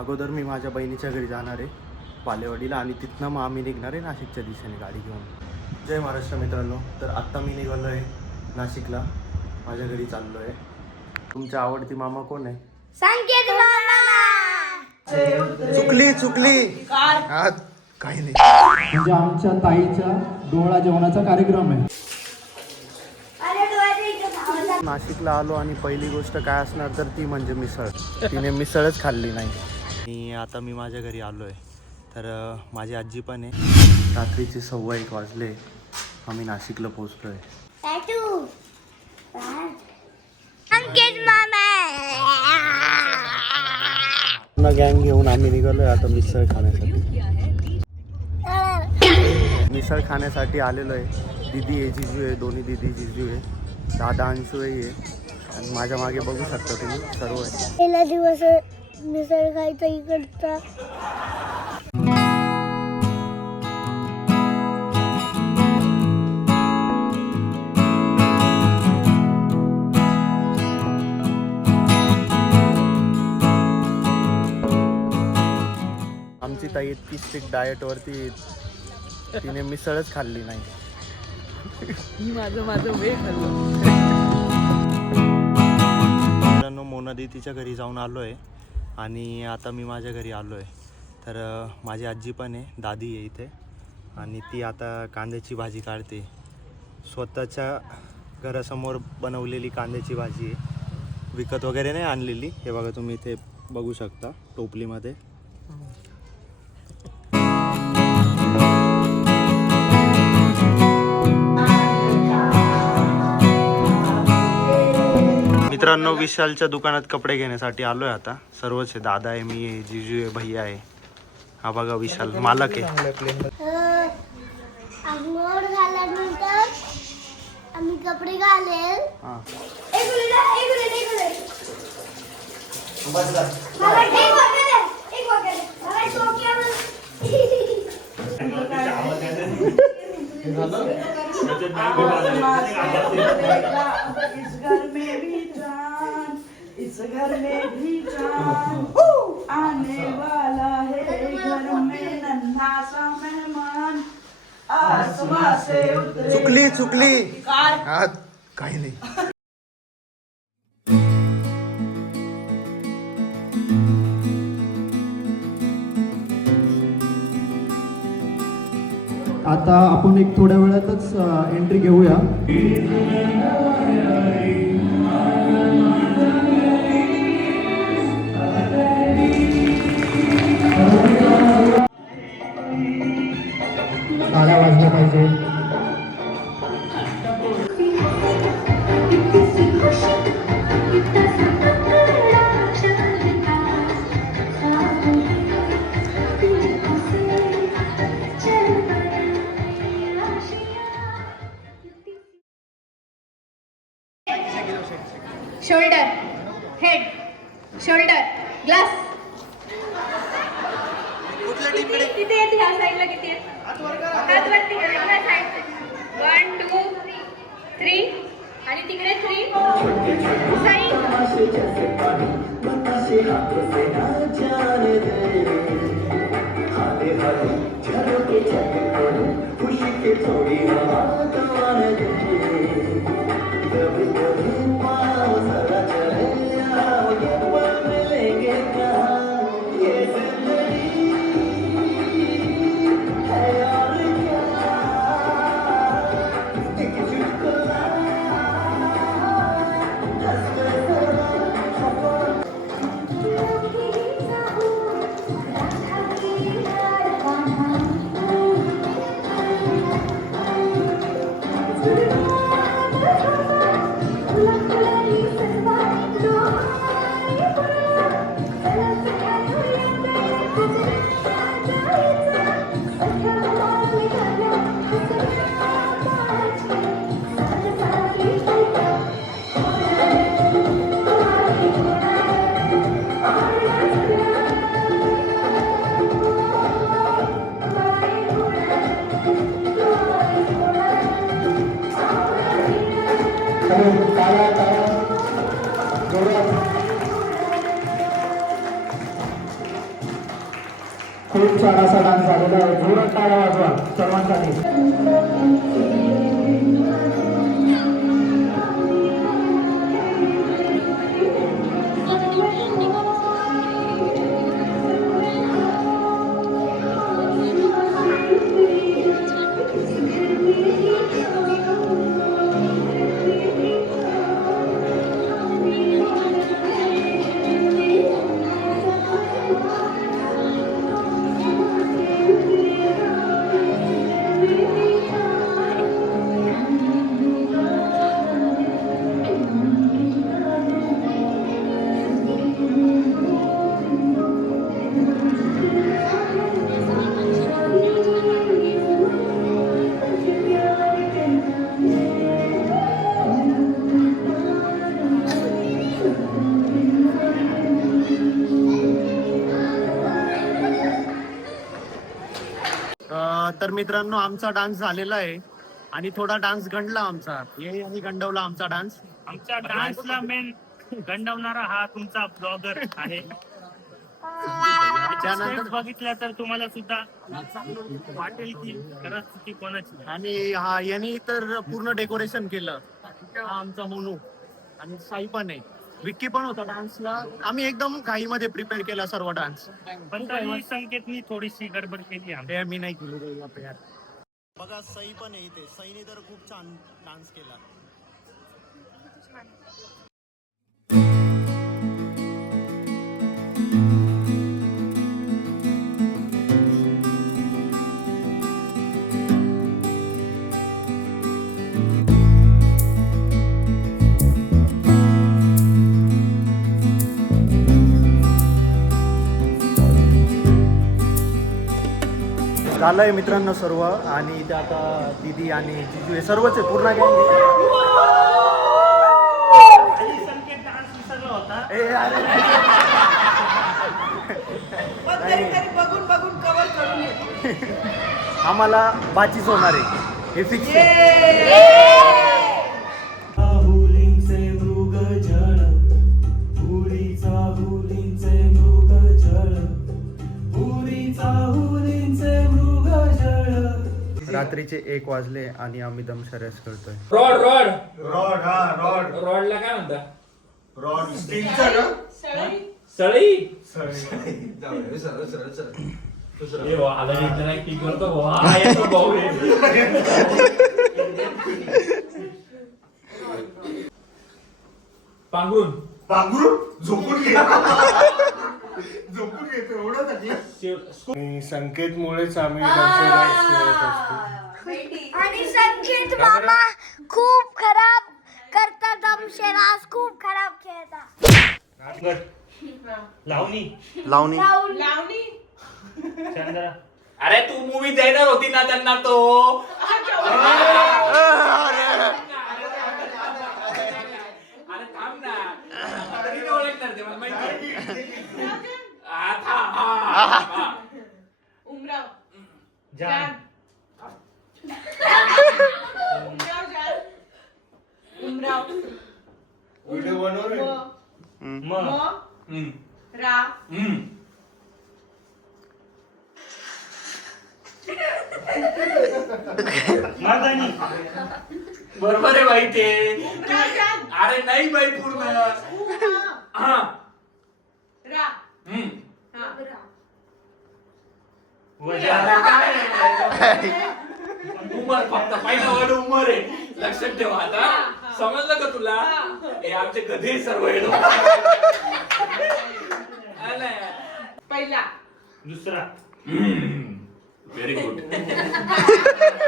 अगोदर मी माझ्या बहिणीच्या घरी जाणार आहे बालेवाडीला आणि तिथनं मग आम्ही निघणार आहे नाशिकच्या दिशेने गाडी घेऊन. जय महाराष्ट्र मित्रांनो तर आत्ता मी निघालो आहे नाशिकला. माझ्या घरी चाललो आहे तुमच्या आवडती मामा कोण आहे? संकेत मामा! चुकली चुकली. काही नाही. म्हणजे आमच्या ताईचा डोळा जेवणाचा कार्यक्रम आहे. नाशिकला आलो आणि पहिली गोष्ट काय असणार तर ती म्हणजे मिसळ. तिने मिसळच खाल्ली नाही. आणि आता मी माझ्या घरी आलो आहे तर माझी आजी पण आहे. रात्रीचे सव्वा एक वाजले. आम्ही नाशिकला पोचलो आहे गँग घेऊन आम्ही निघालोय आता मिसळ खाण्यासाठी. मिसळ खाण्यासाठी आलेलो आहे दिदी आहे जिजू आहे दोन्ही दिदी जिजू आहे. दादा अंशूही आहे. आणि माझ्या मागे बघू शकता तुम्ही सर्व आहे. दिवस मिसळ खायचा इकडचा. आमची ताई इतकी स्ट्रिक्ट डाएटवरती तिने मिसळच खाल्ली नाही. मी माझं माझं वेळ खाल्लं. मोनादी तिच्या घरी जाऊन आलो आहे आणि आता मी माझ्या घरी आलो आहे तर माझी आजी पण आहे दादी आहे इथे. आणि ती आता कांद्याची भाजी काढते. स्वतःच्या घरासमोर बनवलेली कांद्याची भाजी आहे. विकत वगैरे नाही आणलेली. हे बघा तुम्ही इथे बघू शकता टोपलीमध्ये. मित्रांनो विशालच्या दुकानात कपडे घेण्यासाठी आलोय आता. सर्वच आहे दादा आहे मी आहे जिजू आहे भैया आहे. हा बघा विशाल मालक आहे. आंघोळ झाल्यानंतर आम्ही कपडे घालेल. हा. एक मिनिट हा, एक मिनिट एक मिनिट मला एक वगैरे एक वगैरे मला डोक्यावर घर में भी जान। आने वाला है घर में नन्हा सा मेहमान। आसमां से उतरे। चुकली चुकली कार हा काही नाही। आता आपण एक थोड्या वेळातच एंट्री घेऊया. किती येते ह्या साईडला किती येते? हात वरती करा साईड वन टू थ्री आणि तिकडे थ्री साई. खुशी के थोड़ी हवा दे खूप छान असा डान्स झालेला आहे. जोरात टाळ्या वाजवा. सर्वांसाठी. तर मित्रांनो आमचा डान्स झालेला आहे. आणि थोडा डान्स गंडला आमचा. ये आणि गंडवला आमचा डान्स आमच्या डान्सला मेन गंडवणारा हा तुमचा ब्लॉगर आहे. त्यानंतर बघितल्या तर तुम्हाला सुद्धा वाटेल की खरंच कोणाची? आणि हा यांनी तर पूर्ण डेकोरेशन केलं. हा आमचा मोनू. आणि साई पण आहे. विक्की पण होता डान्सला आम्ही एकदम घाईमध्ये प्रिपेअर केला सर्व डान्स पण तरी संकेतनी थोडीशी गडबड केली आम्ही. हे मी नाही केलं बघा सई पण आहे इथे. सईने तर खूप छान डान्स केला. झालंय मित्रांनो सर्व. आणि इथे आता दीदी आणि जिजू हे सर्वच आहे पूर्ण गँग आम्हाला बाचीच होणार आहे. हे फिक्स रात्रीचे एक वाजले आणि आम्ही दमशर्यास करतोय रॉड रॉड. रॉड हा रॉड. रॉडला काय म्हणता? रॉड. स्टीलचा का? सळई. सळी ए वा, आला इथं नाही की करतो भाऊ. हा येतो भाऊ. रे. पांघरून. पांघरून? झोपून घे झोपून घेतो एवढं संकेतमुळेच आम्ही खेळत असतो. आणि संकेत मामा खूप खराब करतात दमशेरास खूप खराब खेळतात. लावणी. लावणी. लावणी. चंद्रा. अरे तू मूवी देणार होती ना त्यांना तो अरे थांब ना आता किती ओळखणार ते मला माहिती आहे. आता हा, हा. उमराव जान उमराव जाल उमराव व्हिडिओ बनव रे म म हम्म. रा हम्म. मर्दानी बरोबर आहे बाई ते. अरे नाही बाई पूर्ण. हा. रा. हम्म. हा. वजा उमर फक्त पहिला वर्ड उमर आहे. लक्षात ठेवा आता. समजलं का तुला? हे. आमचे कधी सर्व येणं पहिला. दुसरा. व्हेरी गुड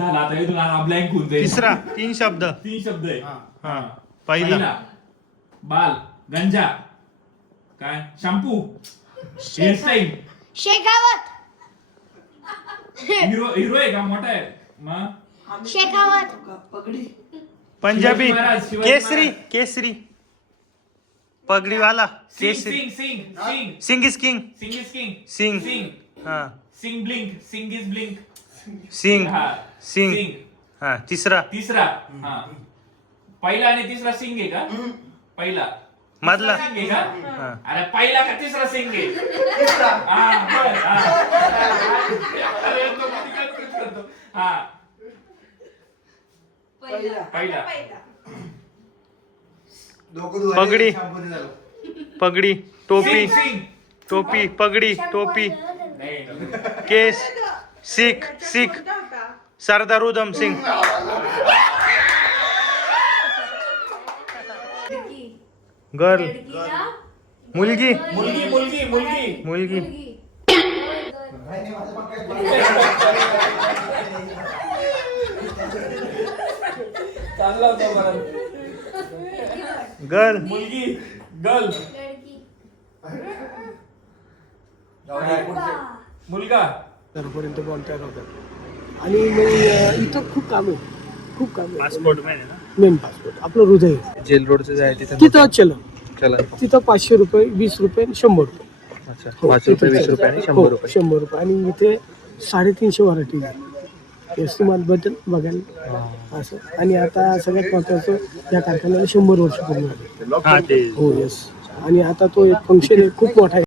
झाला आता इथून हा ब्लँक होऊन जाईल. तिसरा तीन शब्द. तीन शब्द आहे. हा. पहिला. बाल गंजा. काय? Shampoo. Hairstyle Shekhawat. Hero hero आहे का? मोठा आहे. मग शेखावत. पगडी. Punjabi. Shivaji Maharaj, Shivaji Kesari Maharaj. Kesari. पगडीवाला Singh Kesari. Singh Singh Singh. Singh is king. Singh is king. Singh. Singh. हा. Singh blink. Singh is blink. Singh. हा. सिंग. हा तिसरा. तिसरा. हा. पहिला आणि तिसरा सिंग आहे का? पहिला. मधला. तिसरा सिंग आहे हा. का अरे पहिला का तिसरा सिंग आहे? हा, बस, हा. अरे, तो कधी confuse करतो. हा. पहिला. पहिला. डोकं धुवायला पगडी. shampoo ने झालं. पगडी टोपी. सिंग सिंग. टोपी पगडी टोपी. नाही. केस सिख सिख? सरदार उधम सिंग गर्ल। मुलगी। मुलगी मुलगी मुलगी। मुलगी। चांगला होता बरं गर्ल। मुलगी गर्ल. मुलगा. घरपर्यंत कॉन्टॅक्ट होतात. आणि मग इथं खूप काम आहे. खूप काम आहे. पासपोर्ट मेन पासपोर्ट आपलं हृदय जेल रोडचं जे आहे तिथे तिथं चलन. चला तिथं पाचशे रुपये वीस रुपये आणि शंभर रुपये. अच्छा. हो, पाच रुपये वीस. रुपये आणि हो, शंभर रुपये. शंभर रुपये. आणि इथे साडेतीनशे व्हरायटी आहे तेच तुम्हाला बदल बघायला. असं. आणि आता सगळ्यात महत्वाचं या कारखान्याला शंभर वर्ष पूर्ण झाले. हा हो येस आणि आता तो एक फंक्शन खूप मोठा आहे.